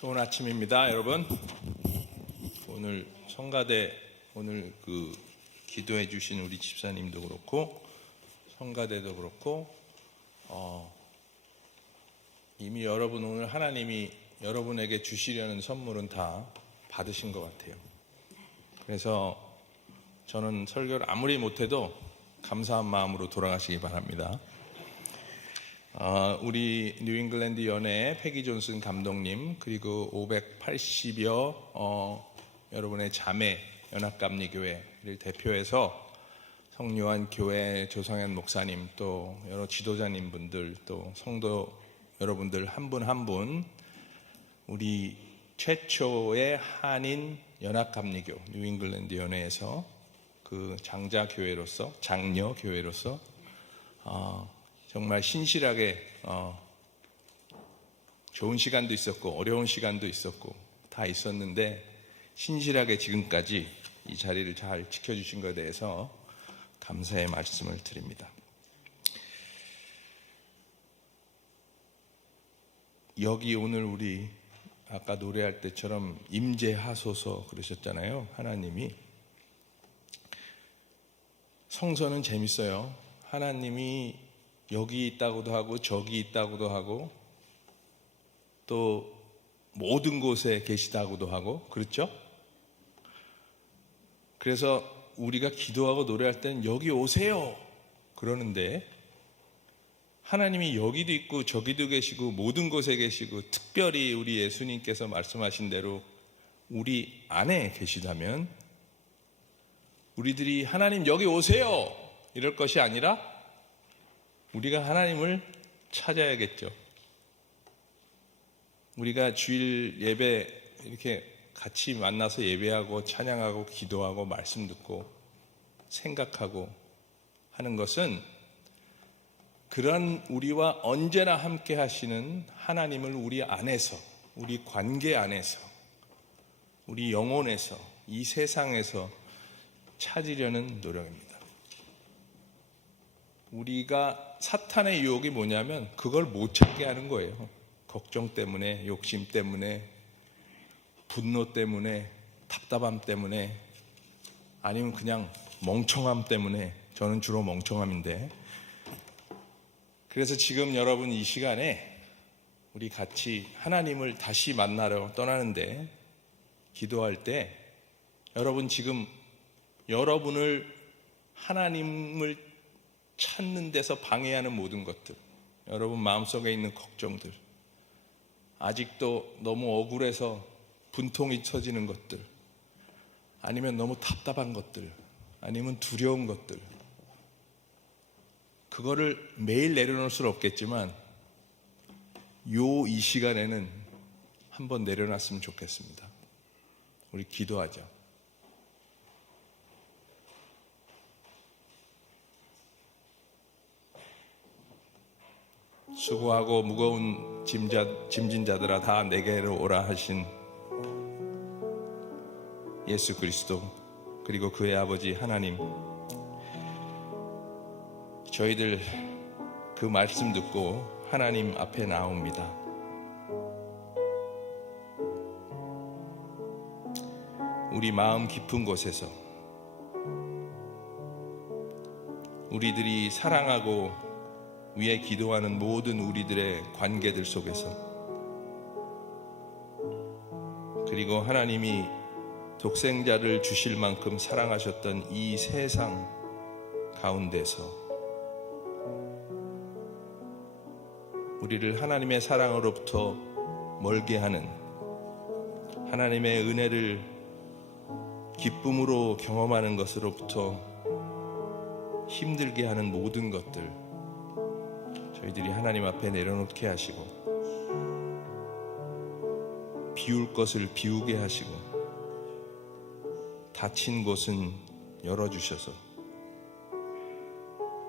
좋은 아침입니다, 여러분. 오늘 성가대 오늘 기도해 주신 우리 집사님도 그렇고 성가대도 그렇고 이미 여러분 오늘 하나님이 여러분에게 주시려는 선물은 다 받으신 것 같아요. 그래서 저는 설교를 아무리 못해도 감사한 마음으로 돌아가시기 바랍니다. 우리 뉴잉글랜드 연회 패기 존슨 감독님 그리고 580여 여러분의 자매 연합감리교회를 대표해서 성요한 교회 조성현 목사님 또 여러 지도자님 분들 또 성도 여러분들 한 분 한 분 우리 최초의 한인 연합감리교 뉴잉글랜드 연회에서 그 장자교회로서 장녀교회로서 정말 신실하게 좋은 시간도 있었고 어려운 시간도 있었고 다 있었는데 신실하게 지금까지 이 자리를 잘 지켜주신 것에 대해서 감사의 말씀을 드립니다. 여기 오늘 우리 아까 노래할 때처럼 임재하소서 그러셨잖아요. 하나님이 성서는 재밌어요. 하나님이 여기 있다고도 하고 저기 있다고도 하고 또 모든 곳에 계시다고도 하고 그렇죠? 그래서 우리가 기도하고 노래할 때는 여기 오세요 그러는데 하나님이 여기도 있고 저기도 계시고 모든 곳에 계시고 특별히 우리 예수님께서 말씀하신 대로 우리 안에 계시다면 우리들이 하나님 여기 오세요 이럴 것이 아니라 우리가 하나님을 찾아야겠죠. 우리가 주일 예배 이렇게 같이 만나서 예배하고 찬양하고 기도하고 말씀 듣고 생각하고 하는 것은 그런 우리와 언제나 함께 하시는 하나님을 우리 안에서 우리 관계 안에서 우리 영혼에서 이 세상에서 찾으려는 노력입니다. 우리가 사탄의 유혹이 뭐냐면 그걸 못 찾게 하는 거예요. 걱정 때문에, 욕심 때문에, 분노 때문에, 답답함 때문에, 아니면 그냥 멍청함 때문에. 저는 주로 멍청함인데. 그래서 지금 여러분 이 시간에 우리 같이 하나님을 다시 만나러 떠나는데 기도할 때 여러분 지금 여러분을 하나님을 찾는 데서 방해하는 모든 것들, 여러분 마음속에 있는 걱정들, 아직도 너무 억울해서 분통이 터지는 것들, 아니면 너무 답답한 것들, 아니면 두려운 것들, 그거를 매일 내려놓을 수는 없겠지만 이 시간에는 한번 내려놨으면 좋겠습니다. 우리 기도하죠. 수고하고 무거운 짐진 자들아 다 내게로 오라 하신 예수 그리스도 그리고 그의 아버지 하나님, 저희들 그 말씀 듣고 하나님 앞에 나옵니다. 우리 마음 깊은 곳에서 우리들이 사랑하고 위에 기도하는 모든 우리들의 관계들 속에서 그리고 하나님이 독생자를 주실 만큼 사랑하셨던 이 세상 가운데서 우리를 하나님의 사랑으로부터 멀게 하는 하나님의 은혜를 기쁨으로 경험하는 것으로부터 힘들게 하는 모든 것들 저희들이 하나님 앞에 내려놓게 하시고 비울 것을 비우게 하시고 닫힌 곳은 열어주셔서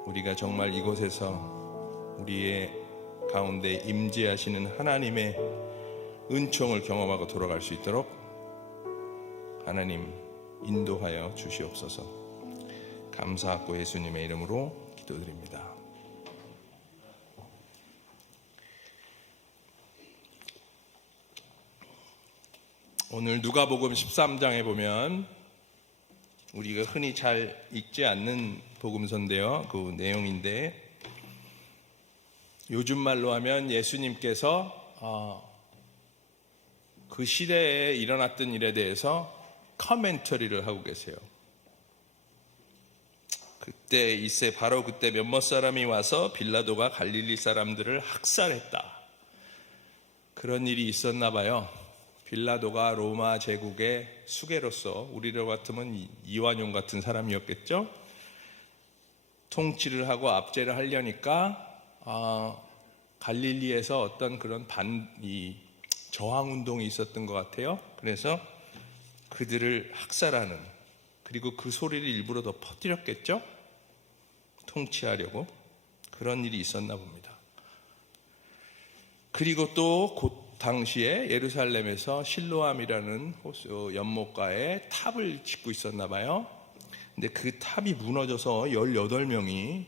우리가 정말 이곳에서 우리의 가운데 임재하시는 하나님의 은총을 경험하고 돌아갈 수 있도록 하나님 인도하여 주시옵소서. 감사하고 예수님의 이름으로 기도드립니다. 오늘 누가복음 13장에 보면 우리가 흔히 잘 읽지 않는 복음서인데요. 그 내용인데 요즘 말로 하면 예수님께서 그 시대에 일어났던 일에 대해서 커멘터리를 하고 계세요. 바로 그때 몇몇 사람이 와서 빌라도가 갈릴리 사람들을 학살했다. 그런 일이 있었나 봐요. 빌라도가 로마 제국의 수괴로서 우리로 같으면 이완용 같은 사람이었겠죠. 통치를 하고 압제를 하려니까 갈릴리에서 어떤 그런 저항 운동이 있었던 것 같아요. 그래서 그들을 학살하는, 그리고 그 소리를 일부러 더 퍼뜨렸겠죠. 통치하려고 그런 일이 있었나 봅니다. 그리고 또 곧 당시에 예루살렘에서 실로암이라는 연못가에 탑을 짓고 있었나 봐요. 근데 그 탑이 무너져서 18명이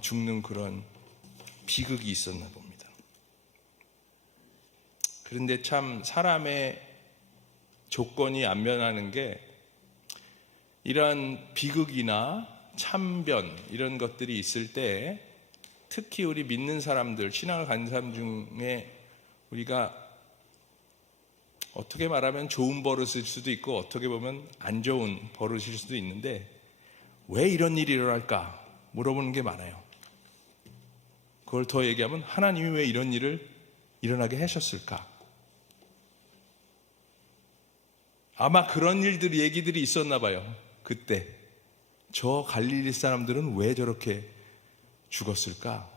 죽는 그런 비극이 있었나 봅니다. 그런데 참 사람의 조건이 안 변하는 게, 이런 비극이나 참변 이런 것들이 있을 때 특히 우리 믿는 사람들, 신앙을 가진 사람 중에 우리가 어떻게 말하면 좋은 버릇일 수도 있고 어떻게 보면 안 좋은 버릇일 수도 있는데, 왜 이런 일이 일어날까 물어보는 게 많아요. 그걸 더 얘기하면 하나님이 왜 이런 일을 일어나게 하셨을까? 아마 그런 얘기들이 있었나 봐요. 그때 저 갈릴리 사람들은 왜 저렇게 죽었을까?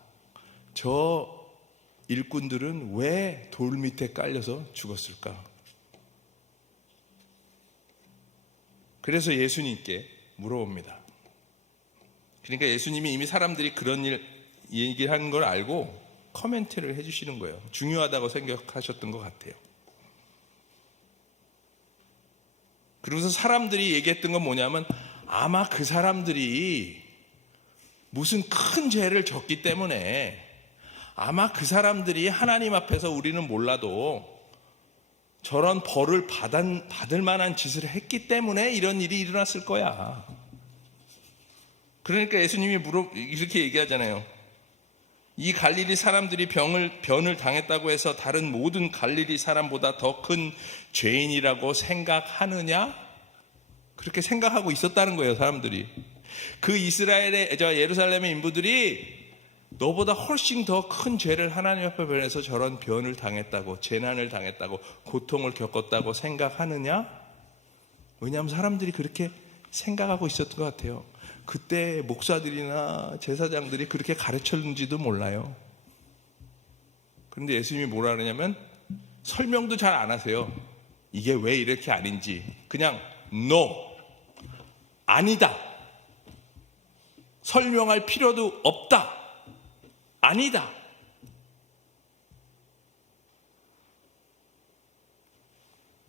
저 일꾼들은 왜 돌 밑에 깔려서 죽었을까? 그래서 예수님께 물어봅니다. 그러니까 예수님이 이미 사람들이 그런 얘기를 하는 걸 알고 커멘트를 해주시는 거예요. 중요하다고 생각하셨던 것 같아요. 그러면서 사람들이 얘기했던 건 뭐냐면, 아마 그 사람들이 무슨 큰 죄를 졌기 때문에, 아마 그 사람들이 하나님 앞에서 우리는 몰라도 저런 벌을 받을 만한 짓을 했기 때문에 이런 일이 일어났을 거야. 그러니까 예수님이 이렇게 얘기하잖아요. 이 갈릴리 사람들이 변을 당했다고 해서 다른 모든 갈릴리 사람보다 더 큰 죄인이라고 생각하느냐? 그렇게 생각하고 있었다는 거예요, 사람들이. 그 예루살렘의 인부들이 너보다 훨씬 더 큰 죄를 하나님 앞에 변해서 저런 변을 당했다고, 재난을 당했다고, 고통을 겪었다고 생각하느냐? 왜냐하면 사람들이 그렇게 생각하고 있었던 것 같아요. 그때 목사들이나 제사장들이 그렇게 가르쳤는지도 몰라요. 그런데 예수님이 뭐라 그러냐면 설명도 잘 안 하세요. 이게 왜 이렇게 아닌지. 그냥 No, 아니다. 설명할 필요도 없다. 아니다.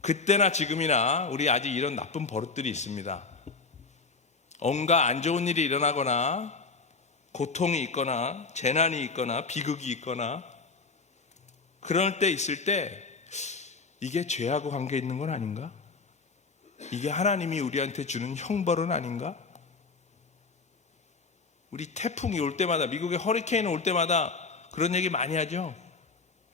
그때나 지금이나 우리 아직 이런 나쁜 버릇들이 있습니다. 온갖 안 좋은 일이 일어나거나 고통이 있거나 재난이 있거나 비극이 있거나 그럴 때 있을 때, 이게 죄하고 관계 있는 건 아닌가? 이게 하나님이 우리한테 주는 형벌은 아닌가? 우리 태풍이 올 때마다, 미국의 허리케인 올 때마다 그런 얘기 많이 하죠.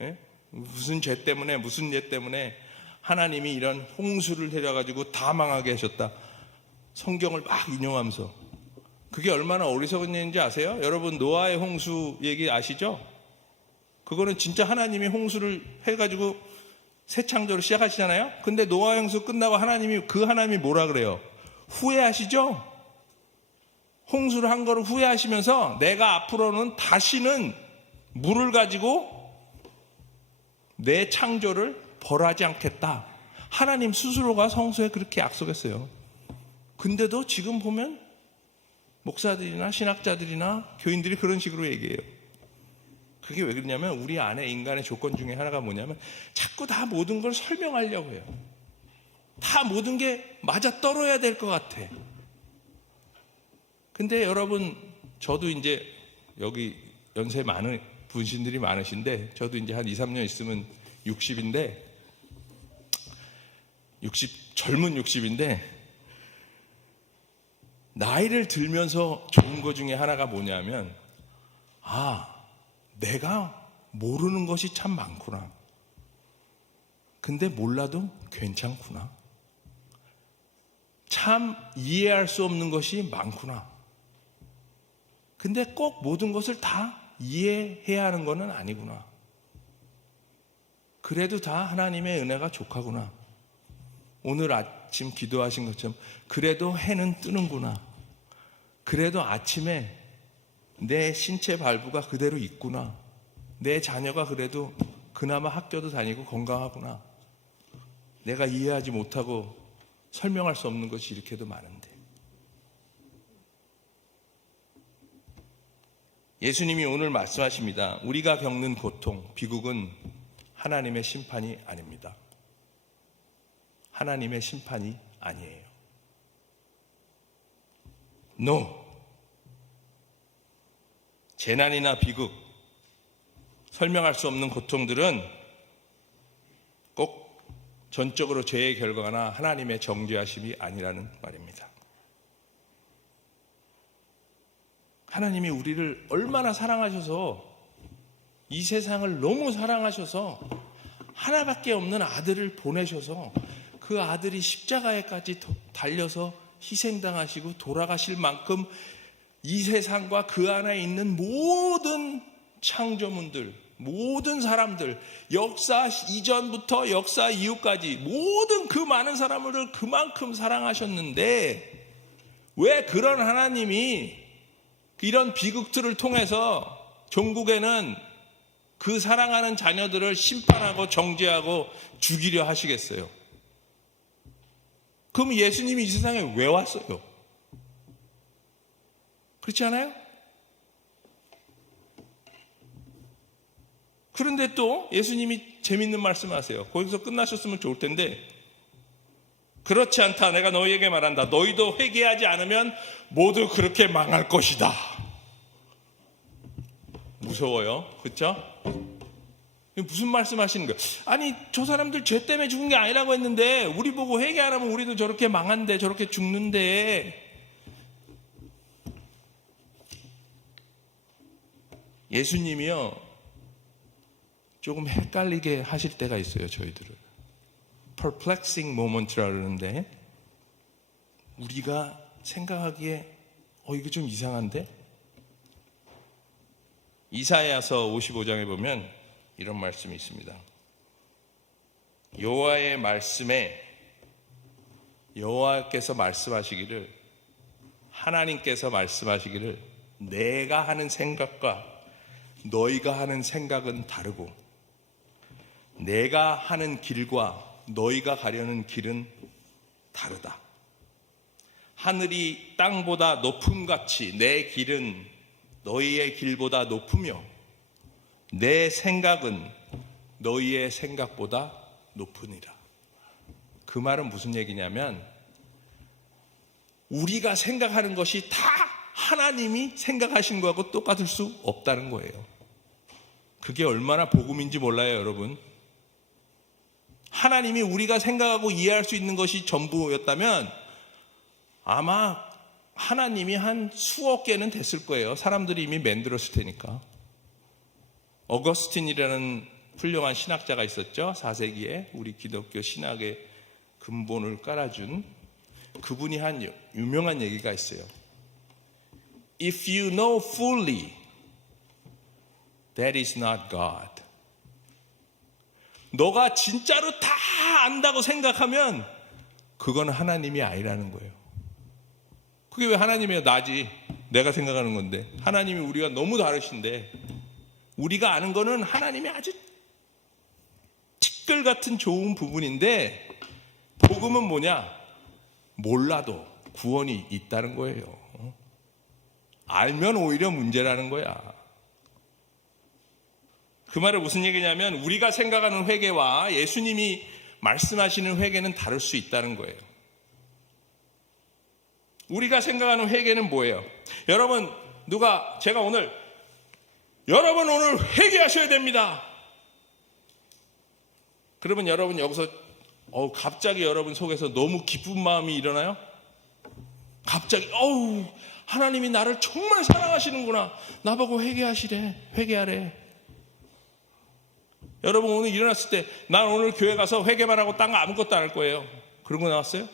예? 무슨 죄 때문에, 무슨 예 때문에 하나님이 이런 홍수를 내려가지고 다 망하게 하셨다. 성경을 막 인용하면서. 그게 얼마나 어리석은 얘기인지 아세요? 여러분, 노아의 홍수 얘기 아시죠? 그거는 진짜 하나님이 홍수를 해가지고 새 창조를 시작하시잖아요. 근데 노아 홍수 끝나고 하나님이 뭐라 그래요? 후회하시죠? 홍수를 한 거를 후회하시면서 내가 앞으로는 다시는 물을 가지고 내 창조를 벌하지 않겠다. 하나님 스스로가 성서에 그렇게 약속했어요. 근데도 지금 보면 목사들이나 신학자들이나 교인들이 그런 식으로 얘기해요. 그게 왜 그러냐면 우리 안에 인간의 조건 중에 하나가 뭐냐면 자꾸 다 모든 걸 설명하려고 해요. 다 모든 게 맞아 떨어야 될 것 같아. 근데 여러분, 저도 이제 여기 연세 많은 분신들이 많으신데 저도 이제 한 2, 3년 있으면 60인데 젊은 60인데 나이를 들면서 좋은 것 중에 하나가 뭐냐면 내가 모르는 것이 참 많구나. 근데 몰라도 괜찮구나. 참 이해할 수 없는 것이 많구나. 근데 꼭 모든 것을 다 이해해야 하는 것은 아니구나. 그래도 다 하나님의 은혜가 족하구나. 오늘 아침 기도하신 것처럼 그래도 해는 뜨는구나. 그래도 아침에 내 신체 발부가 그대로 있구나. 내 자녀가 그래도 그나마 학교도 다니고 건강하구나. 내가 이해하지 못하고 설명할 수 없는 것이 이렇게도 많은데. 예수님이 오늘 말씀하십니다. 우리가 겪는 고통, 비극은 하나님의 심판이 아닙니다. 하나님의 심판이 아니에요. No. 재난이나 비극, 설명할 수 없는 고통들은 꼭 전적으로 죄의 결과나 하나님의 정죄하심이 아니라는 말입니다. 하나님이 우리를 얼마나 사랑하셔서 이 세상을 너무 사랑하셔서 하나밖에 없는 아들을 보내셔서 그 아들이 십자가에까지 달려서 희생당하시고 돌아가실 만큼 이 세상과 그 안에 있는 모든 창조물들, 모든 사람들, 역사 이전부터 역사 이후까지 모든 그 많은 사람을 그만큼 사랑하셨는데 왜 그런 하나님이 이런 비극들을 통해서 종국에는 그 사랑하는 자녀들을 심판하고 정죄하고 죽이려 하시겠어요? 그럼 예수님이 이 세상에 왜 왔어요? 그렇지 않아요? 그런데 또 예수님이 재밌는 말씀하세요. 거기서 끝나셨으면 좋을 텐데 그렇지 않다. 내가 너희에게 말한다. 너희도 회개하지 않으면 모두 그렇게 망할 것이다. 무서워요. 그렇죠? 무슨 말씀하시는 거예요? 아니 저 사람들 죄 때문에 죽은 게 아니라고 했는데 우리 보고 회개 안 하면 우리도 저렇게 망한데 저렇게 죽는데. 예수님이요 조금 헷갈리게 하실 때가 있어요. 저희들을 perplexing moment라고 그러는데 우리가 생각하기에 이거 좀 이상한데? 이사야서 55장에 보면 이런 말씀이 있습니다. 여호와의 말씀에 여호와께서 말씀하시기를 하나님께서 말씀하시기를 내가 하는 생각과 너희가 하는 생각은 다르고 내가 하는 길과 너희가 가려는 길은 다르다. 하늘이 땅보다 높음같이 내 길은 너희의 길보다 높으며 내 생각은 너희의 생각보다 높으니라. 그 말은 무슨 얘기냐면 우리가 생각하는 것이 다 하나님이 생각하신 거하고 똑같을 수 없다는 거예요. 그게 얼마나 복음인지 몰라요, 여러분. 하나님이 우리가 생각하고 이해할 수 있는 것이 전부였다면 아마 하나님이 한 수억 개는 됐을 거예요. 사람들이 이미 만들었을 테니까. 어거스틴이라는 훌륭한 신학자가 있었죠. 4세기에 우리 기독교 신학의 근본을 깔아준 그분이 한 유명한 얘기가 있어요. If you know fully, that is not God. 너가 진짜로 다 안다고 생각하면 그건 하나님이 아니라는 거예요. 그게 왜 하나님이에요? 나지. 내가 생각하는 건데. 하나님이 우리가 너무 다르신데 우리가 아는 거는 하나님이 아주 티끌 같은 좋은 부분인데 복음은 뭐냐? 몰라도 구원이 있다는 거예요. 알면 오히려 문제라는 거야. 그 말은 무슨 얘기냐면 우리가 생각하는 회개와 예수님이 말씀하시는 회개는 다를 수 있다는 거예요. 우리가 생각하는 회개는 뭐예요? 여러분 제가 오늘 여러분 오늘 회개하셔야 됩니다. 그러면 여러분 여기서 갑자기 여러분 속에서 너무 기쁜 마음이 일어나요? 갑자기 하나님이 나를 정말 사랑하시는구나. 나보고 회개하래. 여러분 오늘 일어났을 때 난 오늘 교회 가서 회개만 하고 딴 거 아무것도 안 할 거예요. 그러고 나왔어요?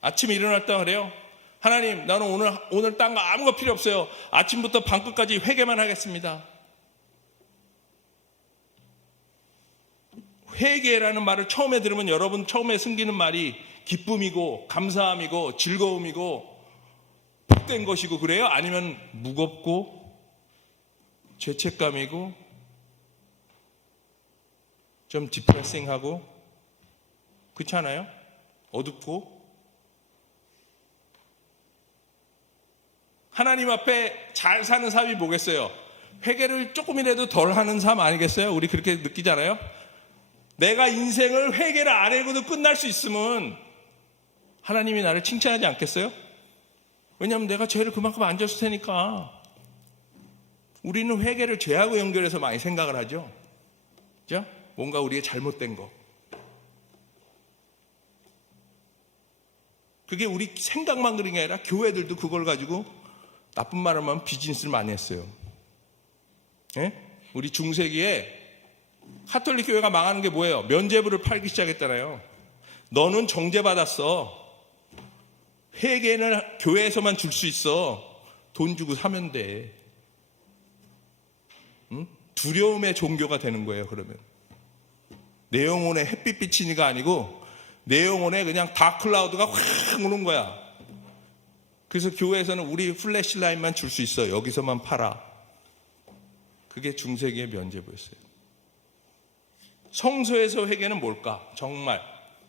아침에 일어날 때 그래요. 하나님, 나는 오늘 딴 거 아무것도 필요 없어요. 아침부터 밤끝까지 회개만 하겠습니다. 회개라는 말을 처음에 들으면 여러분 처음에 숨기는 말이 기쁨이고 감사함이고 즐거움이고 복된 것이고 그래요? 아니면 무겁고 죄책감이고 좀 디프레싱하고 그렇지 않아요? 어둡고 하나님 앞에 잘 사는 삶이 뭐겠어요? 회개를 조금이라도 덜 하는 삶 아니겠어요? 우리 그렇게 느끼잖아요? 내가 인생을 회개를 안 해고도 끝날 수 있으면 하나님이 나를 칭찬하지 않겠어요? 왜냐하면 내가 죄를 그만큼 안 졌을 테니까. 우리는 회개를 죄하고 연결해서 많이 생각을 하죠. 그죠? 뭔가 우리의 잘못된 거. 그게 우리 생각만 그런 게 아니라 교회들도 그걸 가지고 나쁜 말을 하면 비즈니스를 많이 했어요. 예? 우리 중세기에 카톨릭 교회가 망하는 게 뭐예요? 면죄부를 팔기 시작했잖아요. 너는 정죄받았어. 회개는 교회에서만 줄 수 있어. 돈 주고 사면 돼. 응? 두려움의 종교가 되는 거예요. 그러면 내 영혼에 햇빛 비치니가 아니고 내 영혼에 그냥 다크클라우드가 확 오는 거야. 그래서 교회에서는 우리 플래시라인만 줄 수 있어. 여기서만 팔아. 그게 중세기의 면죄부였어요. 성서에서 회개는 뭘까? 정말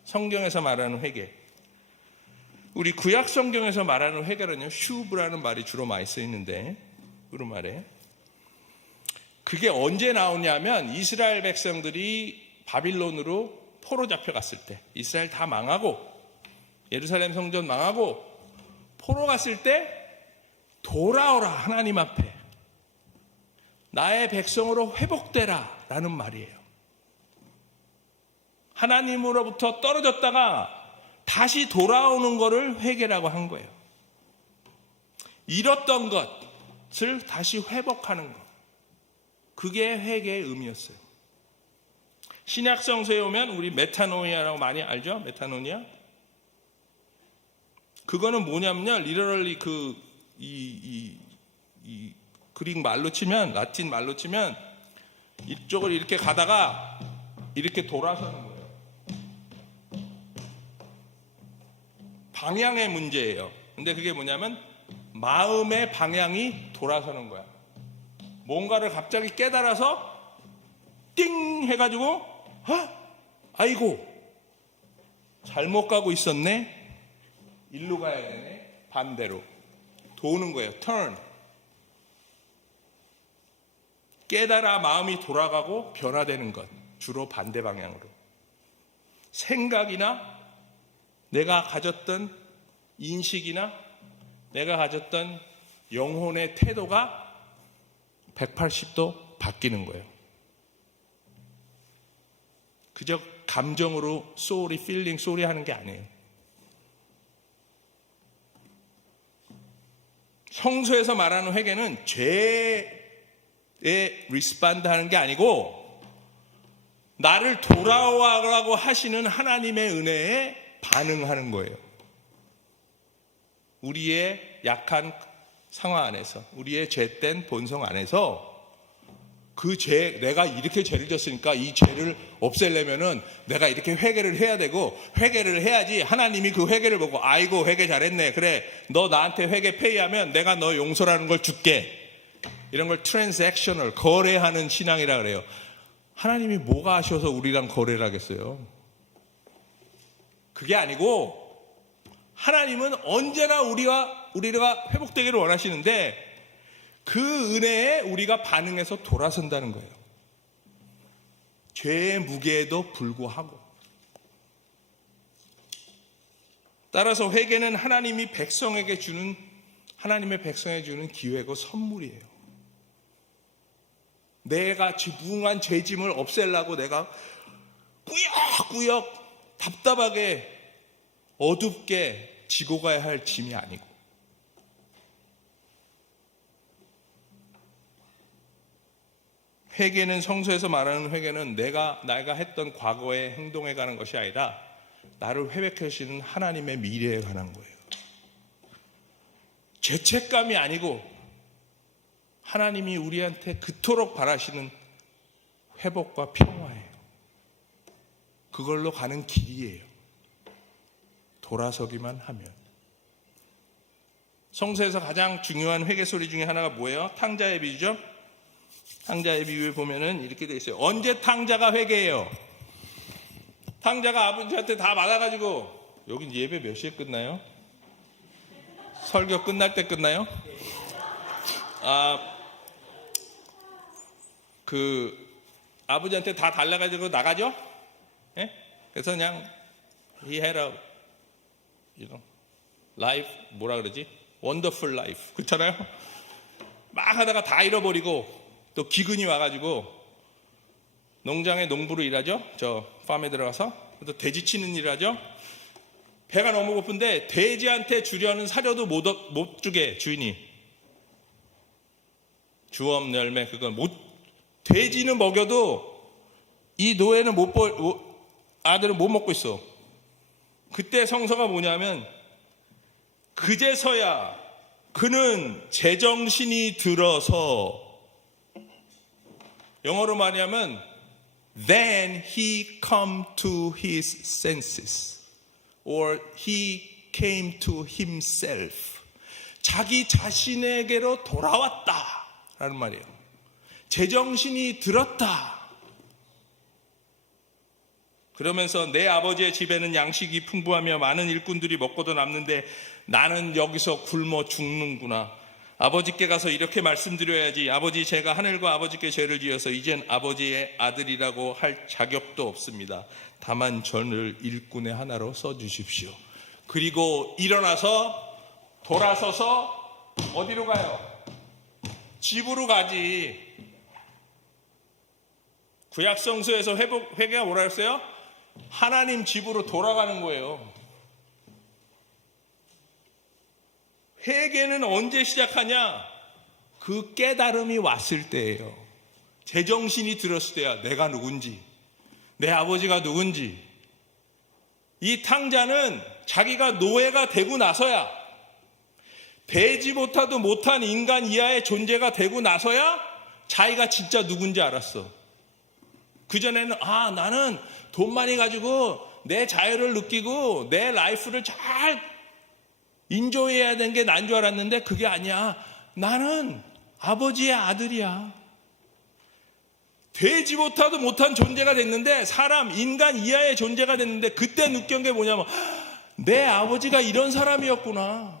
성경에서 말하는 회개. 우리 구약 성경에서 말하는 회개는요, 슈브라는 말이 주로 많이 쓰이는데 우리말에 그게 언제 나오냐면 이스라엘 백성들이 바빌론으로 포로 잡혀갔을 때, 이스라엘 다 망하고 예루살렘 성전 망하고 포로 갔을 때 돌아오라 하나님 앞에 나의 백성으로 회복되라 라는 말이에요. 하나님으로부터 떨어졌다가 다시 돌아오는 것을 회개라고 한 거예요. 잃었던 것을 다시 회복하는 것. 그게 회개의 의미였어요. 신약 성서에 오면 우리 메타노이아라고 많이 알죠? 메타노니아. 그거는 뭐냐면요. 리더럴리 이 그릭 말로 치면, 라틴 말로 치면 이쪽을 이렇게 가다가 이렇게 돌아서는 거예요. 방향의 문제예요. 근데 그게 뭐냐면 마음의 방향이 돌아서는 거야. 뭔가를 갑자기 깨달아서 띵 해가지고 아이고 잘못 가고 있었네. 일로 가야 되네. 반대로 도는 거예요. turn. 깨달아 마음이 돌아가고 변화되는 것. 주로 반대 방향으로. 생각이나 내가 가졌던 인식이나 내가 가졌던 영혼의 태도가 180도 바뀌는 거예요. 그저 감정으로 소리 하는 게 아니에요. 성서에서 말하는 회개는 죄에 리스판드 하는 게 아니고 나를 돌아오라고 하시는 하나님의 은혜에 반응하는 거예요. 우리의 약한 상황 안에서, 우리의 죄된 본성 안에서 그 죄, 내가 이렇게 죄를 졌으니까 이 죄를 없애려면은 내가 이렇게 회개를 해야 되고 회개를 해야지 하나님이 그 회개를 보고 아이고 회개 잘했네. 그래 너 나한테 회개 페이하면 내가 너 용서라는 걸 줄게. 이런 걸 트랜잭셔널 거래하는 신앙이라 그래요. 하나님이 뭐가 아쉬워서 우리랑 거래를 하겠어요? 그게 아니고 하나님은 언제나 우리가 회복되기를 원하시는데 그 은혜에 우리가 반응해서 돌아선다는 거예요. 죄의 무게에도 불구하고. 따라서 회개는 하나님의 백성에게 주는 기회고 선물이에요. 내가 무궁한 죄짐을 없애려고 내가 꾸역꾸역 답답하게 어둡게 지고 가야 할 짐이 아니고, 회개는, 성서에서 말하는 회개는 내가 했던 과거에 행동에 관한 것이 아니라 나를 회복하시는 하나님의 미래에 관한 거예요. 죄책감이 아니고 하나님이 우리한테 그토록 바라시는 회복과 평화예요. 그걸로 가는 길이에요. 돌아서기만 하면. 성서에서 가장 중요한 회개 소리 중에 하나가 뭐예요? 탕자의 비유죠. 탕자의 비유에 보면은 이렇게 돼 있어요. 언제 탕자가 회개해요? 탕자가 아버지한테 다 받아가지고, 여기 예배 몇 시에 끝나요? 설교 끝날 때 끝나요? 아버지한테 다 달라가지고 나가죠? 예? 그래서 그냥 he had a life, 뭐라 그러지? wonderful life. 그렇잖아요? 막 하다가 다 잃어버리고 또 기근이 와가지고 농장에 농부로 일하죠. 저 팜에 들어가서 또 돼지 치는 일을 하죠. 배가 너무 고픈데 돼지한테 주려는 사료도 못 주게 주인이. 주엄 열매 그건 못. 돼지는 먹여도 이 노예는 아들은 못 먹고 있어. 그때 성서가 뭐냐면, 그제서야 그는 제정신이 들어서, 영어로 말하면 then he come to his senses or he came to himself. 자기 자신에게로 돌아왔다 라는 말이에요. 제정신이 들었다. 그러면서 내 아버지의 집에는 양식이 풍부하며 많은 일꾼들이 먹고도 남는데 나는 여기서 굶어 죽는구나. 아버지께 가서 이렇게 말씀드려야지. 아버지, 제가 하늘과 아버지께 죄를 지어서 이젠 아버지의 아들이라고 할 자격도 없습니다. 다만 저를 일꾼의 하나로 써주십시오. 그리고 일어나서 돌아서서 어디로 가요? 집으로 가지. 구약성서에서 회개가 뭐라 했어요? 하나님 집으로 돌아가는 거예요. 회개는 언제 시작하냐? 그 깨달음이 왔을 때예요. 제정신이 들었을 때야. 내가 누군지, 내 아버지가 누군지. 이 탕자는 자기가 노예가 되고 나서야, 되지못하도 못한 인간 이하의 존재가 되고 나서야 자기가 진짜 누군지 알았어. 그전에는 나는 돈 많이 가지고 내 자유를 느끼고 내 라이프를 잘 인조해야 되는 게 난 줄 알았는데 그게 아니야. 나는 아버지의 아들이야. 되지 못하도 못한 존재가 됐는데, 인간 이하의 존재가 됐는데, 그때 느낀 게 뭐냐면, 내 아버지가 이런 사람이었구나.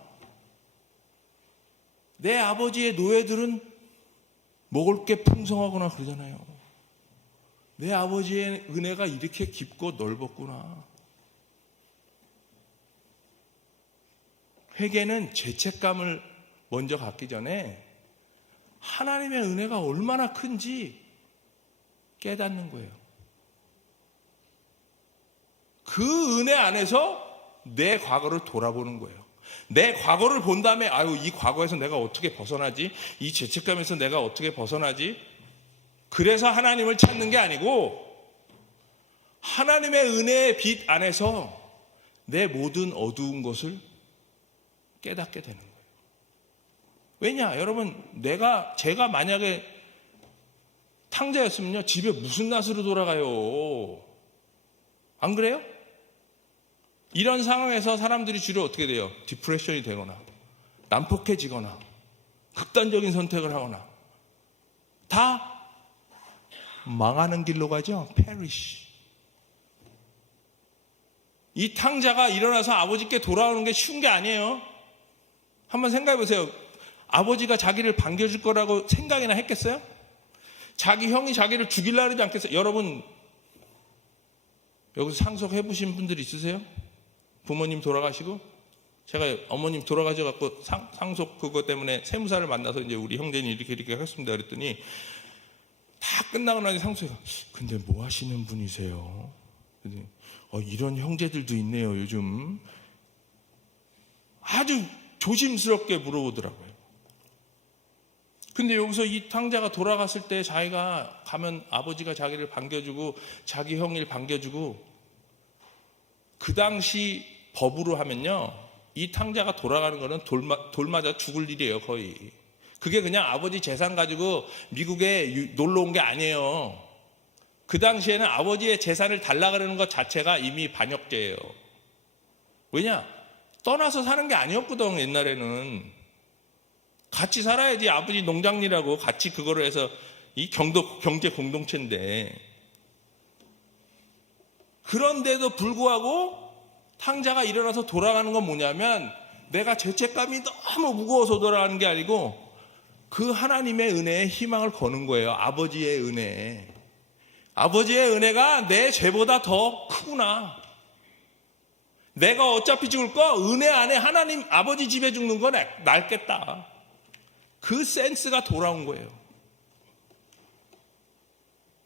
내 아버지의 노예들은 먹을 게 풍성하구나 그러잖아요. 내 아버지의 은혜가 이렇게 깊고 넓었구나. 회개는 죄책감을 먼저 갖기 전에 하나님의 은혜가 얼마나 큰지 깨닫는 거예요. 그 은혜 안에서 내 과거를 돌아보는 거예요. 내 과거를 본 다음에 이 과거에서 내가 어떻게 벗어나지? 이 죄책감에서 내가 어떻게 벗어나지? 그래서 하나님을 찾는 게 아니고 하나님의 은혜의 빛 안에서 내 모든 어두운 것을 깨닫게 되는 거예요. 왜냐? 여러분, 제가 만약에 탕자였으면요, 집에 무슨 낯으로 돌아가요? 안 그래요? 이런 상황에서 사람들이 주로 어떻게 돼요? 디프레션이 되거나 난폭해지거나 극단적인 선택을 하거나 다 망하는 길로 가죠. perish. 이 탕자가 일어나서 아버지께 돌아오는 게 쉬운 게 아니에요. 한번 생각해 보세요. 아버지가 자기를 반겨줄 거라고 생각이나 했겠어요? 자기 형이 자기를 죽이려고 하지 않겠어요? 여러분, 여기서 상속해 보신 분들 있으세요? 부모님 돌아가시고? 제가 어머님 돌아가셔갖고 상속 그거 때문에 세무사를 만나서 이제 우리 형제는 이렇게 했습니다. 그랬더니 다 끝나고 나니 상속해가, 근데 뭐 하시는 분이세요? 이런 형제들도 있네요. 요즘 아주 조심스럽게 물어보더라고요. 근데 여기서 이 탕자가 돌아갔을 때 자기가 가면 아버지가 자기를 반겨주고 자기 형을 반겨주고, 그 당시 법으로 하면요, 이 탕자가 돌아가는 거는 돌 맞아 죽을 일이에요. 거의. 그게 그냥 아버지 재산 가지고 미국에 놀러 온 게 아니에요. 그 당시에는 아버지의 재산을 달라 그러는 것 자체가 이미 반역죄예요. 왜냐? 떠나서 사는 게 아니었거든. 옛날에는 같이 살아야지. 아버지 농장일하고 같이 그거를 해서 이 경제 공동체인데, 그런데도 불구하고 탕자가 일어나서 돌아가는 건 뭐냐면, 내가 죄책감이 너무 무거워서 돌아가는 게 아니고 그 하나님의 은혜에 희망을 거는 거예요. 아버지의 은혜에. 아버지의 은혜가 내 죄보다 더 크구나. 내가 어차피 죽을 거 은혜 안에 하나님 아버지 집에 죽는 건 낫겠다. 그 센스가 돌아온 거예요.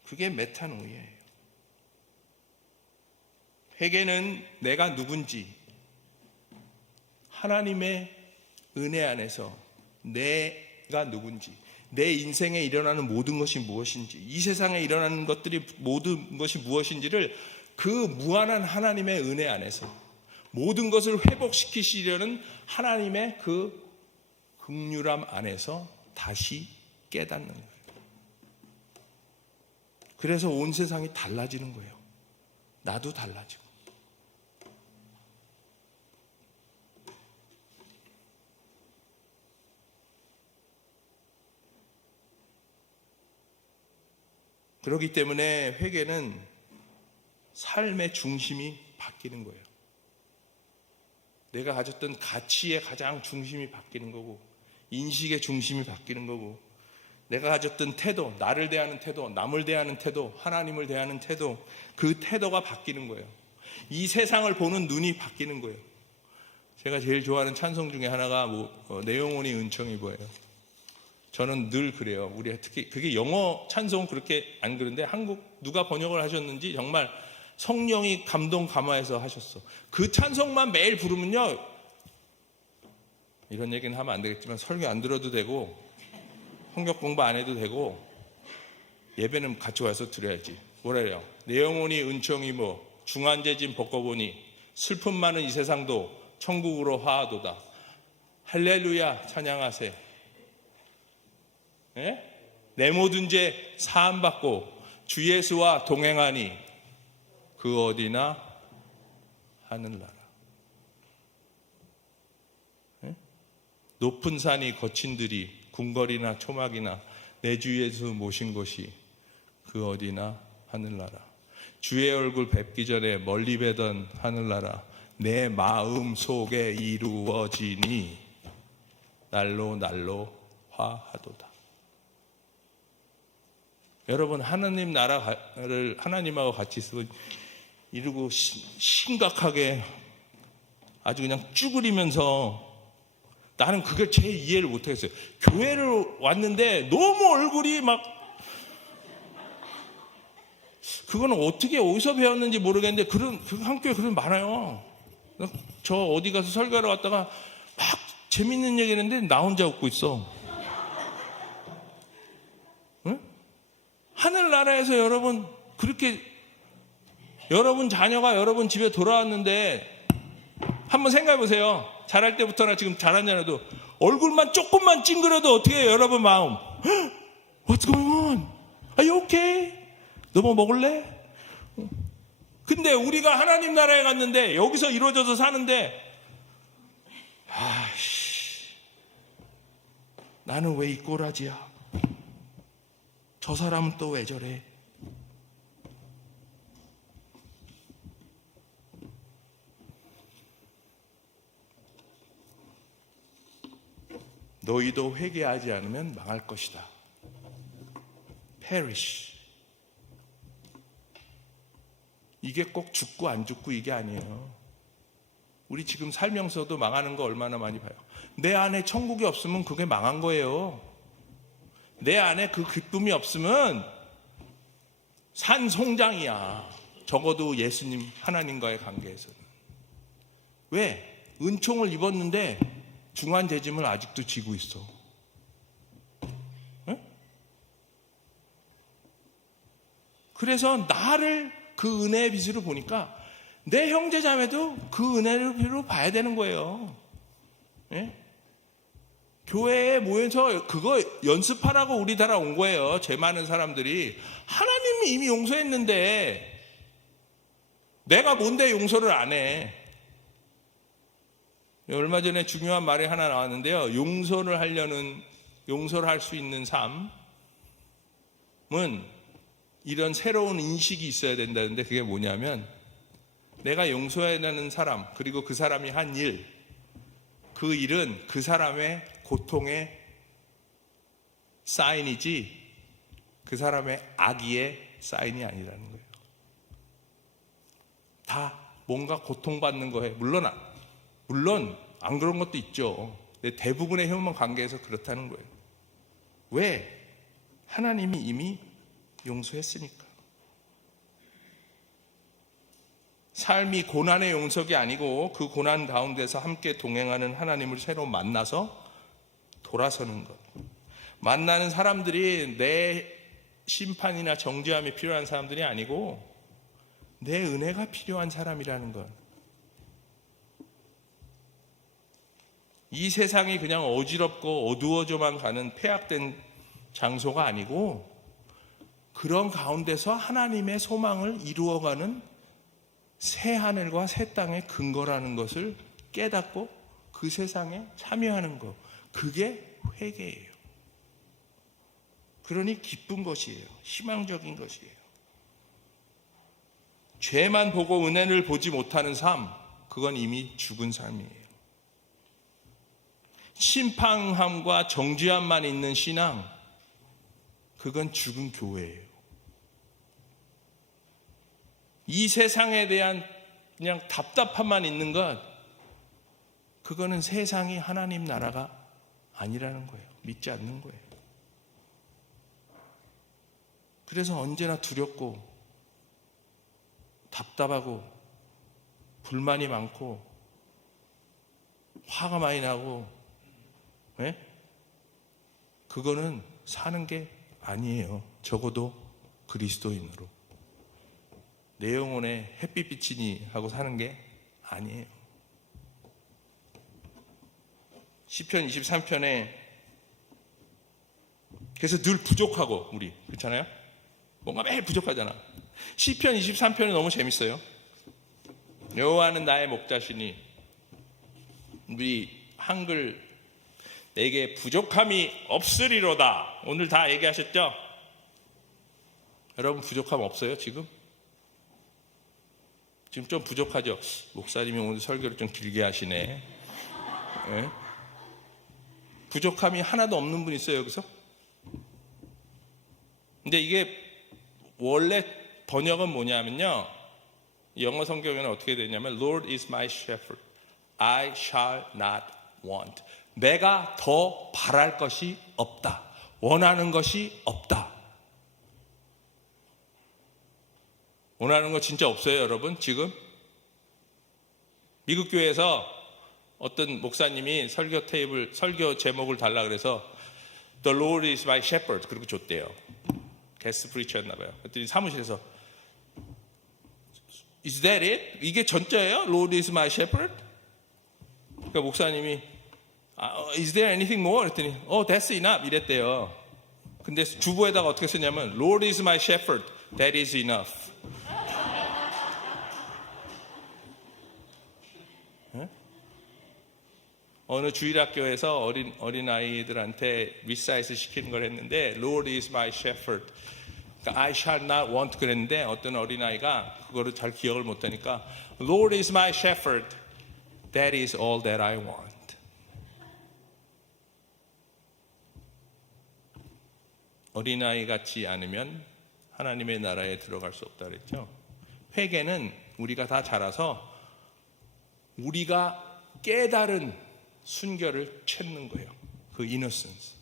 그게 메타노이예요. 회개는 내가 누군지, 하나님의 은혜 안에서 내가 누군지, 내 인생에 일어나는 모든 것이 무엇인지, 이 세상에 일어나는 것들이 모든 것이 무엇인지를 그 무한한 하나님의 은혜 안에서 모든 것을 회복시키시려는 하나님의 그 긍휼함 안에서 다시 깨닫는 거예요. 그래서 온 세상이 달라지는 거예요. 나도 달라지고. 그렇기 때문에 회개는 삶의 중심이 바뀌는 거예요. 내가 가졌던 가치의 가장 중심이 바뀌는 거고, 인식의 중심이 바뀌는 거고, 내가 가졌던 태도, 나를 대하는 태도, 남을 대하는 태도, 하나님을 대하는 태도, 그 태도가 바뀌는 거예요. 이 세상을 보는 눈이 바뀌는 거예요. 제가 제일 좋아하는 찬송 중에 하나가 내 영혼이 은총이 보여요. 저는 늘 그래요. 우리 특히 그게 영어 찬송은 그렇게 안 그런데 한국 누가 번역을 하셨는지 정말 성령이 감동 감화해서 하셨어. 그 찬송만 매일 부르면요, 이런 얘기는 하면 안 되겠지만 설교 안 들어도 되고 성경 공부 안 해도 되고 예배는 같이 와서 드려야지. 뭐래요? 내 영혼이 은총이 중한죄짐 벗겨보니 슬픔 많은 이 세상도 천국으로 화하도다. 할렐루야 찬양하세. 예? 내 모든 죄 사함받고 주 예수와 동행하니 그 어디나 하늘나라. 예? 높은 산이 거친 들이 궁궐이나 초막이나 내 주 예수 모신 곳이 그 어디나 하늘나라. 주의 얼굴 뵙기 전에 멀리 뵈던 하늘나라 내 마음 속에 이루어지니 날로 화하도다. 여러분, 하나님 나라를 하나님하고 같이 있으면 이러고 심각하게 아주 그냥 쭈그리면서, 나는 그걸 제일 이해를 못하겠어요. 교회를 왔는데 너무 얼굴이 막, 그거는 어떻게 어디서 배웠는지 모르겠는데 한교회 그런 많아요. 저 어디 가서 설교하러 왔다가 막 재밌는 얘기 했는데 나 혼자 웃고 있어. 응? 하늘나라에서 여러분 그렇게 여러분 자녀가 여러분 집에 돌아왔는데 한번 생각해 보세요. 잘할 때부터나 지금 잘하냐라도 얼굴만 조금만 찡그려도 어떻게 해요? 여러분 마음 What's going on? Are you okay? 너 뭐 먹을래? 근데 우리가 하나님 나라에 갔는데 여기서 이루어져서 사는데 나는 왜 이 꼬라지야? 저 사람은 또 왜 저래? 너희도 회개하지 않으면 망할 것이다. perish. 이게 꼭 죽고 안 죽고 이게 아니에요. 우리 지금 살면서도 망하는 거 얼마나 많이 봐요. 내 안에 천국이 없으면 그게 망한 거예요. 내 안에 그 기쁨이 없으면 산송장이야. 적어도 예수님 하나님과의 관계에서는. 왜? 은총을 입었는데 중한 죄짐을 아직도 지고 있어. 네? 그래서 나를 그 은혜의 빛으로 보니까 내 형제 자매도 그 은혜를 빛으로 봐야 되는 거예요. 네? 교회에 모여서 그거 연습하라고 우리나라 온 거예요. 죄 많은 사람들이. 하나님이 이미 용서했는데 내가 뭔데 용서를 안 해. 얼마 전에 중요한 말이 하나 나왔는데요. 용서를 할 수 있는 삶은 이런 새로운 인식이 있어야 된다는데, 그게 뭐냐면 내가 용서해야 하는 사람, 그리고 그 사람이 한 일, 그 일은 그 사람의 고통의 사인이지 그 사람의 악의의 사인이 아니라는 거예요. 다 뭔가 고통받는 거에 물론 안 그런 것도 있죠. 근데 대부분의 휴먼 관계에서 그렇다는 거예요. 왜? 하나님이 이미 용서했으니까. 삶이 고난의 용석이 아니고 그 고난 가운데서 함께 동행하는 하나님을 새로 만나서 돌아서는 것. 만나는 사람들이 내 심판이나 정죄함이 필요한 사람들이 아니고 내 은혜가 필요한 사람이라는 것. 이 세상이 그냥 어지럽고 어두워져만 가는 폐악된 장소가 아니고 그런 가운데서 하나님의 소망을 이루어가는 새 하늘과 새 땅의 근거라는 것을 깨닫고 그 세상에 참여하는 것. 그게 회개예요. 그러니 기쁜 것이에요. 희망적인 것이에요. 죄만 보고 은혜를 보지 못하는 삶, 그건 이미 죽은 삶이에요. 심판함과 정죄함만 있는 신앙, 그건 죽은 교회예요. 이 세상에 대한 그냥 답답함만 있는 것, 그거는 세상이 하나님 나라가 아니라는 거예요. 믿지 않는 거예요. 그래서 언제나 두렵고 답답하고 불만이 많고 화가 많이 나고, 네? 그거는 사는 게 아니에요. 적어도 그리스도인으로 내 영혼에 햇빛 비치니 하고 사는 게 아니에요. 시편 23편에 그래서 늘 부족하고 우리 그렇잖아요. 뭔가 매일 부족하잖아. 시편 23편이 너무 재밌어요. 여호와는 나의 목자시니, 우리 한글 내게 부족함이 없으리로다. 오늘 다 얘기하셨죠? 여러분 부족함 없어요 지금? 지금 좀 부족하죠? 목사님이 오늘 설교를 좀 길게 하시네. 네? 부족함이 하나도 없는 분 있어요 여기서? 근데 이게 원래 번역은 뭐냐면요, 영어 성경에는 어떻게 되냐면 Lord is my shepherd, I shall not want. 내가 더 바랄 것이 없다, 원하는 것이 없다. 원하는 거 진짜 없어요 여러분? 지금 미국 교회에서 어떤 목사님이 설교 제목을 달라 그래서 The Lord is my shepherd 그렇게 줬대요. 게스트 프리처였나 봐요. 그랬더니 사무실에서 Is that it? 이게 전자예요? Lord is my shepherd? 그러니까 목사님이 Is there anything more? 그랬더니 that's enough 이랬대요. 근데 주보에다가 어떻게 쓰냐면 Lord is my shepherd, that is enough. 어느 주일학교에서 어린 아이들한테 리사이트 시키는 걸 했는데 Lord is my shepherd, 그러니까 I shall not want 그랬는데 어떤 어린 아이가 그거를 잘 기억을 못하니까 Lord is my shepherd, that is all that I want. 어린아이 같지 않으면 하나님의 나라에 들어갈 수 없다 그랬죠. 회개는 우리가 다 자라서 우리가 깨달은 순결을 찾는 거예요. 그 innocence.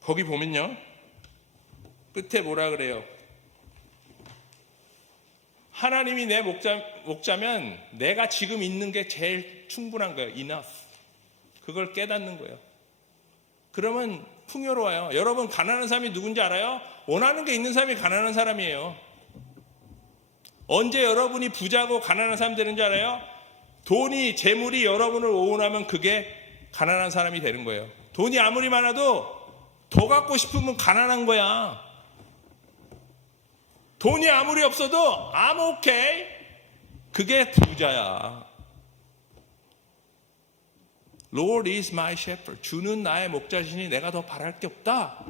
거기 보면요, 끝에 뭐라 그래요? 하나님이 내 목자면 내가 지금 있는 게 제일 충분한 거예요. enough. 그걸 깨닫는 거예요. 그러면 풍요로워요. 여러분, 가난한 사람이 누군지 알아요? 원하는 게 있는 사람이 가난한 사람이에요. 언제 여러분이 부자고 가난한 사람 되는 줄 알아요? 돈이, 재물이 여러분을 오운하면 그게 가난한 사람이 되는 거예요. 돈이 아무리 많아도 더 갖고 싶으면 가난한 거야. 돈이 아무리 없어도 I'm okay. 그게 부자야. Lord is my shepherd. 주는 나의 목자시니 내가 더 바랄 게 없다.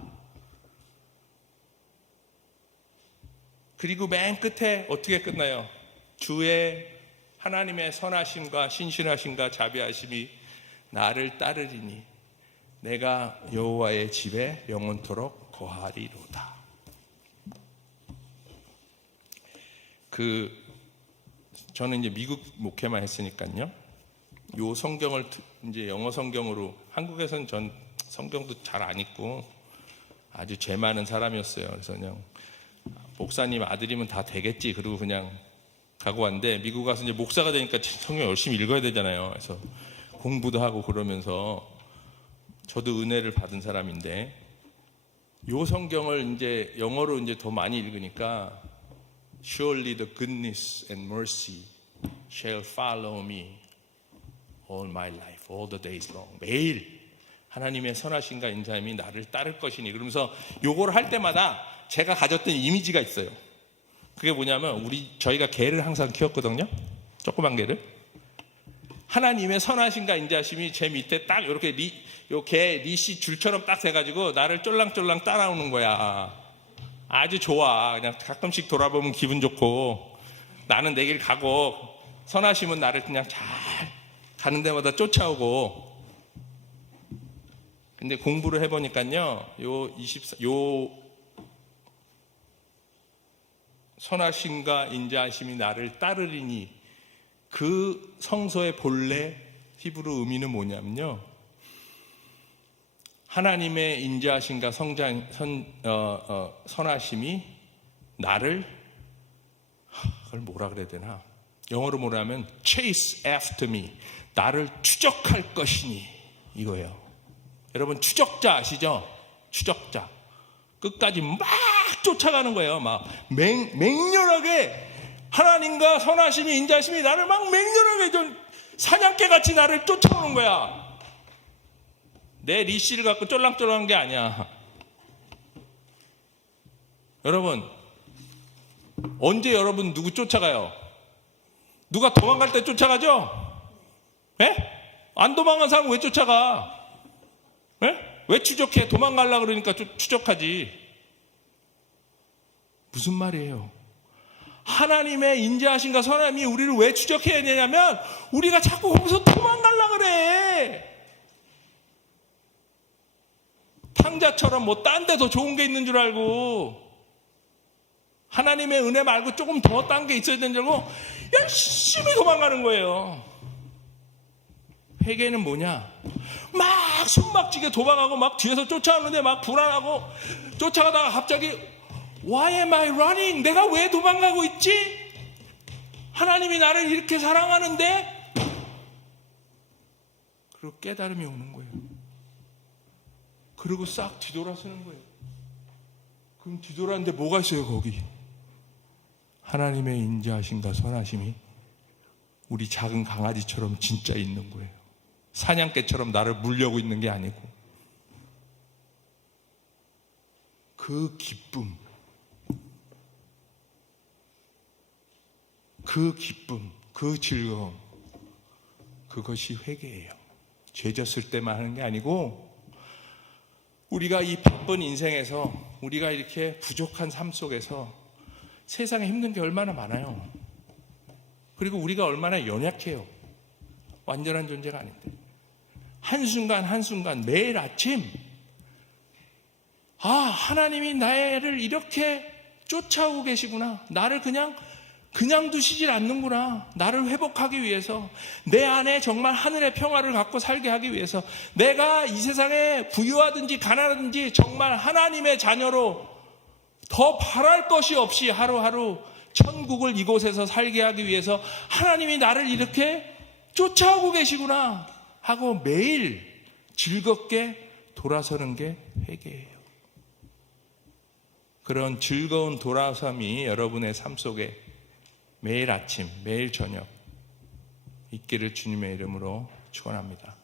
그리고 맨 끝에 어떻게 끝나요? 주의 하나님의 선하심과 신실하심과 자비하심이 나를 따르리니 내가 여호와의 집에 영원토록 거하리로다. 저는 이제 미국 목회만 했으니까요. 요 성경을 이제 영어 성경으로, 한국에서는 전 성경도 잘 안 읽고 아주 죄 많은 사람이었어요. 그래서 그냥 목사님 아들이면 다 되겠지 그러고 그냥 가고 왔는데, 미국 가서 이제 목사가 되니까 성경 열심히 읽어야 되잖아요. 그래서 공부도 하고 그러면서 저도 은혜를 받은 사람인데, 요 성경을 이제 영어로 이제 더 많이 읽으니까 Surely the goodness and mercy shall follow me all my life, all the days long. 매일 하나님의 선하심과 인자함이 나를 따를 것이니. 그러면서 요거를 할 때마다 제가 가졌던 이미지가 있어요. 그게 뭐냐면, 저희가 개를 항상 키웠거든요. 조그만 개를. 하나님의 선하심과 인자심이 제 밑에 딱 이렇게 요 개 리시 줄처럼 딱 돼가지고 나를 쫄랑쫄랑 따라오는 거야. 아주 좋아. 그냥 가끔씩 돌아보면 기분 좋고, 나는 내 길 가고 선하심은 나를 그냥 잘 가는 데마다 쫓아오고. 근데 공부를 해보니까요, 요 선하심과 인자하심이 나를 따르리니, 그 성서의 본래 히브리 의미는 뭐냐면요, 하나님의 인자하심과 선하심이 나를, 그걸 뭐라 그래야 되나, 영어로 뭐라면 chase after me, 나를 추적할 것이니, 이거예요. 여러분, 추적자 아시죠? 추적자. 끝까지 막 쫓아가는 거예요. 막 맹렬하게 하나님과 선하심이, 인자심이 나를 막 맹렬하게 좀 사냥개 같이 나를 쫓아오는 거야. 내 리씨를 갖고 쫄랑쫄랑한 게 아니야. 여러분, 언제 여러분 누구 쫓아가요? 누가 도망갈 때 쫓아가죠? 예? 안 도망간 사람 왜 쫓아가? 예? 왜 추적해? 도망가려고 그러니까 추적하지. 무슨 말이에요? 하나님의 인자하심과 선함이 우리를 왜 추적해야 되냐면, 우리가 자꾸 거기서 도망가려고 그래. 탕자처럼 뭐 딴 데 더 좋은 게 있는 줄 알고, 하나님의 은혜 말고 조금 더 딴 게 있어야 되는 줄 알고 열심히 도망가는 거예요. 회개는 뭐냐? 막 숨막히게 도망가고 막 뒤에서 쫓아오는데 막 불안하고, 쫓아가다가 갑자기 Why am I running? 내가 왜 도망가고 있지? 하나님이 나를 이렇게 사랑하는데? 그리고 깨달음이 오는 거예요. 그리고 싹 뒤돌아서는 거예요. 그럼 뒤돌았는데 뭐가 있어요, 거기? 하나님의 인자하심과 선하심이 우리 작은 강아지처럼 진짜 있는 거예요. 사냥개처럼 나를 물려고 있는 게 아니고, 그 기쁨, 그 즐거움, 그것이 회개예요. 죄 졌을 때만 하는 게 아니고, 우리가 이 바쁜 인생에서, 우리가 이렇게 부족한 삶 속에서 세상에 힘든 게 얼마나 많아요. 그리고 우리가 얼마나 연약해요. 완전한 존재가 아닌데, 한순간 한순간 매일 아침, 하나님이 나를 이렇게 쫓아오고 계시구나, 나를 그냥 두시질 않는구나, 나를 회복하기 위해서, 내 안에 정말 하늘의 평화를 갖고 살게 하기 위해서, 내가 이 세상에 부유하든지 가난하든지 정말 하나님의 자녀로 더 바랄 것이 없이 하루하루 천국을 이곳에서 살게 하기 위해서 하나님이 나를 이렇게 쫓아오고 계시구나 하고 매일 즐겁게 돌아서는 게 회개예요. 그런 즐거운 돌아섬이 여러분의 삶 속에 매일 아침, 매일 저녁 있기를 주님의 이름으로 축원합니다.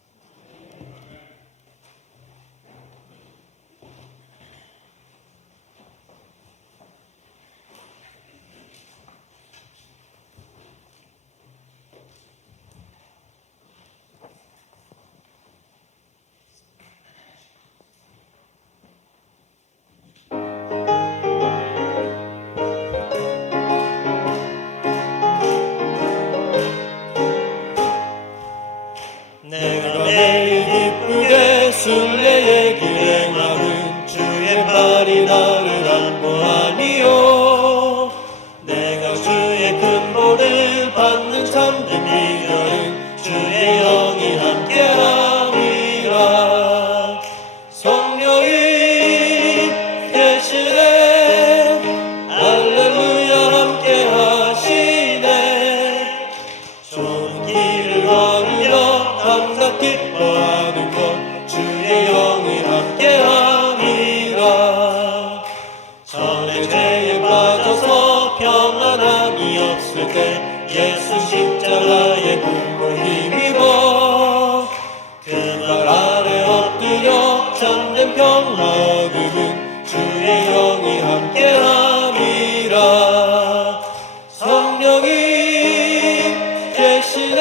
내가 매일 기쁘게 순례의 길 행하는 주의 팔이 나를 안보하니요. 내가 주의 큰 보를 받는 참된 비결은 주의 영이 함께함이라. 성령이 계시네, 할렐루야 함께하시네. 좋은 길을 걸으며 항상 기뻐하는 것 주의 영이 함께함이라. 전에 죄에 빠져서 평안함이 없을 때 예수 십자가의 굶을 힘입어 그 말 아래 엎드려 참된 평화 얻음은 주의 영이 함께함이라. 성령이 계시네,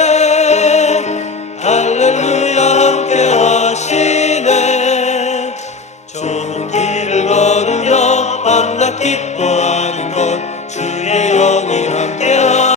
할렐루야 함께하시네. 좋은 길을 걸으며 밤낮 기뻐하는 것